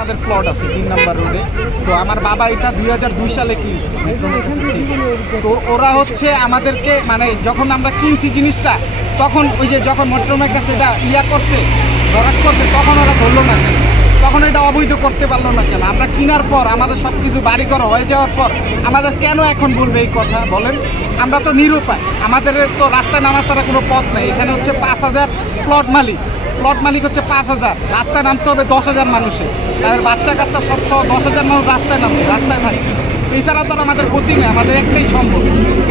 আমাদের প্লট আছে 3 নম্বর রোডে। তো আমার বাবা এটা 2002 সালে কিনছে। তো ওরা হচ্ছে আমাদেরকে মানে যখন আমরা কিনছি জিনিসটা তখন ওই যে যখন মোটরমের কাছে এটা করছে ভরাট করছে তখন ওরা ধরলো না কেন, তখন এটা অবৈধ করতে পারলো না কেন? আমরা কেনার পর আমাদের সব কিছু বাড়ি করা হয়ে যাওয়ার পর আমাদের কেন এখন বলবে এই কথা বলেন? আমরা তো নিরুপায়, আমাদের তো রাস্তায় নামা ছাড়া কোনো পথ নেই। এখানে হচ্ছে 5000 প্লট মালিক হচ্ছে 5000, রাস্তায় নামতে হবে 10,000 মানুষের, তাদের বাচ্চা কাচ্চা সব সহ 10,000 মানুষ রাস্তায় নামবে, রাস্তায় থাকে। এছাড়া তো আমাদের গতি নেই, আমাদের একটাই সম্ভব,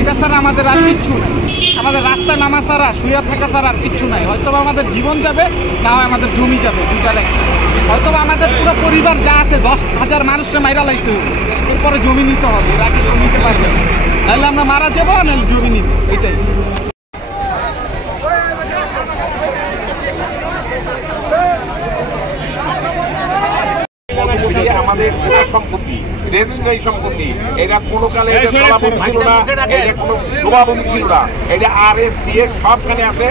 এটা ছাড়া আমাদের আর কিচ্ছু নেই। আমাদের রাস্তায় নামা ছাড়া শুয়ে থাকা ছাড়া আর কিচ্ছু নাই। হয়তো আমাদের জীবন যাবে, না হয় আমাদের জমি যাবে, দুটার একটা। হয়তো আমাদের পুরো পরিবার যা আছে 10,000 মানুষকে মাইরা লাইতে হবে, এরপরে জমি নিতে হবে, এরা কি নিতে পারবে না, নাহলে আমরা মারা যাবো, নাহলে জমি নিব, এটাই। আমাদের সম্পত্তি, রেজিস্ট্রারি সম্পত্তি, এটা কোনো কালে জলাভূমি ছিল না, এটা কোনো ডোবাভূমি ছিল না, এটা RSC এর সবখানে আছে।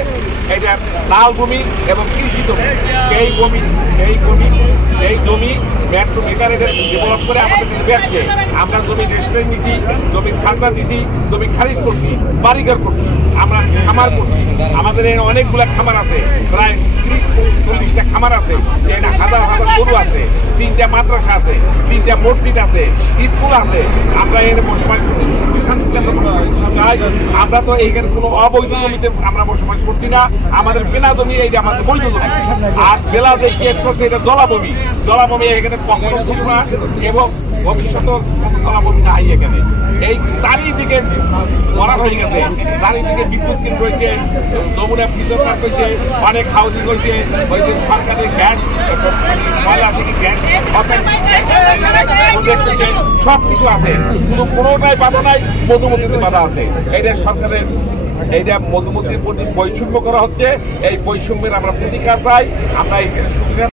এটা লাল ভূমি এবং কৃষি জমি, সেই জমি মেট্রো বেকার এটা ডেভেলপ করে আমাদের বেচছে। আমরা জমি রেজিস্ট্রারি নিছি, জমি খাজনা দিছি, জমি খারিজ করছি, বাড়িঘর করছি, আমরা খামার করছি। আমাদের এর অনেকগুলা খামার আছে, প্রায় 30-40টা খামার আছে, এটা হাজার হাজার গরু আছে, 3টা মাদ্রাসা আছে, 3টা মসজিদ আছে, স্কুল আছে। আমরা এর বসবাস করছি, সুখী শান্তিতে আমরা বসবাস চাই। আমরা তো এইখানে কোনো অবৈধ জমিতে আমরা বসবাস করছি না। আমাদের কেনা জমি এইটা আমাদের বৈধ জমি, আর জেলা যে করছে এটা জলাভূমি। এখানে কখনো ছিল না এবং ভবিষ্যৎ জলাভূমি নাই। এখানে এই চারিদিকে ভরা হয়ে গেছে, চারিদিকে বিদ্যুৎ কেন্দ্র রয়েছে, যমুনা ফিল্টার রয়েছে, অনেক হাউজিং হয়েছে, ওই যে সরকারের গ্যাস ময়লা থেকে গ্যাস সব কিছু আছে, কিন্তু কোনোটাই বাধা নাই, মধুমতিতে বাধা আছে। এটা সরকারের এইটা মধুমতির প্রতি বৈষম্য করা হচ্ছে। এই বৈষম্যের আমরা প্রতিকার চাই। আমরা এই